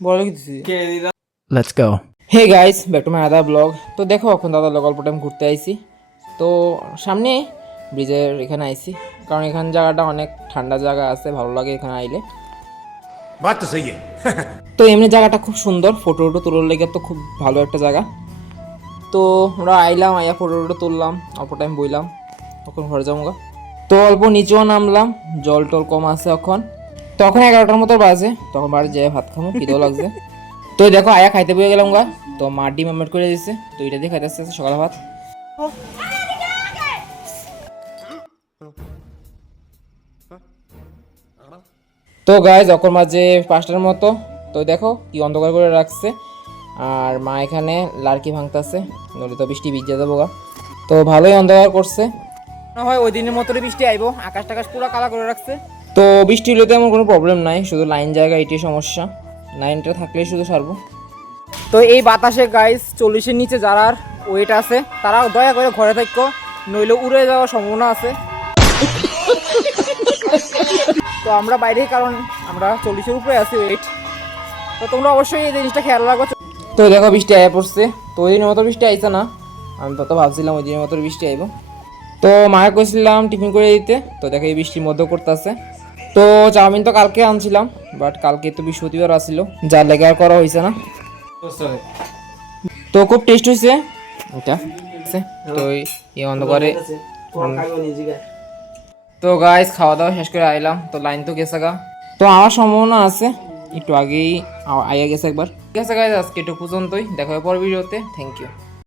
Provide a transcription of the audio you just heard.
বলো কিছু। Let's go. Hey guys, back to my other blog. তো দেখো এখন দাদা গল্প টাইম ঘুরতে আইছি। তো সামনে ব্রিজের এখানে আইছি, কারণ এখানে জায়গাটা অনেক ঠান্ডা জায়গা আছে, ভালো লাগে এখানে আইলে। बात तो सही है। তো এমনি জায়গাটা খুব সুন্দর, ফটো টটো তোলার লেগে তো খুব ভালো একটা জায়গা। তো আমরা আইলাম, আইয়া ফটো টটো তুললাম, অল্প টাইম বইলাম, তখন ঘরে যাবো গা। তো অল্প নিচেও নামলাম, জল টল কম আছে এখন। তখন 11টার মতো বাজে, তখন বাড়ি যেয়ে ভাত খাবো, খিদেও লাগছে। তো দেখো আয়া খাইতে বয়ে গেলাম গা। তো মা ডিম আমলেট করে দিচ্ছে, তো এটা দিয়ে খাইতে আসছে সকাল ভাত। তো গাইজ এখন মাঝে 5টার মতো। তো দেখো কি অন্ধকার করে রাখছে, আর মা এখানে লাড়কি ভাঙতেছে, নইলে তো বৃষ্টি ভিজে যাবো গা। তো ভালোই অন্ধকার করছে, মনে হয় ওই দিনের মতো বৃষ্টি আইবো, আকাশ টাকাশ পুরো কালা করে রাখছে। তো বৃষ্টি হলে তো এমন কোনো প্রবলেম নাই, শুধু লাইন জায়গা এটাই সমস্যা, লাইনটা থাকলেই শুধু সারবো। তো এই বাতাসে গাইজ 40-এর নিচে যারা ওয়েট আছে তারা দয়া করে ঘরে থাকো, নইলে উড়ে যাওয়ার সম্ভাবনা আছে। তো আমরা বাইরে, কারণ আমরা 40-এর উপরে আছি ওয়েট। তো তোমরা অবশ্যই এই জিনিসটা খেয়াল রাখো। তো দেখো বৃষ্টি আয়া পড়ছে, তো ওই দিনের মতো বৃষ্টি আইছে না, আমি তো ভাবছিলাম ওই দিনের মতো বৃষ্টি আইব। তো মাকে কইছিলাম টিফিন করে দিতে, তো দেখো এই বৃষ্টির মধ্যেও করতেছে। তো চাউমিন তো কালকে আনছিলাম, বাট কালকে তো বৃহস্পতিবার আসছিল, যার লেগে আর করা হয়েছে না। তো খুব টেস্ট হয়েছে এটা। তো এই অন্ধকারে তো গাইস খাওয়া দাওয়া শেষ করে আইলাম, তো লাইন তো গেছে গা। তো আমার সম্ভাবনা আছে একটু আগেই আইয়া গেছে একবার। ঠিক আছে গাইস, আজকে একটু পর্যন্তই, দেখা হবে পরের ভিডিওতে। Thank you.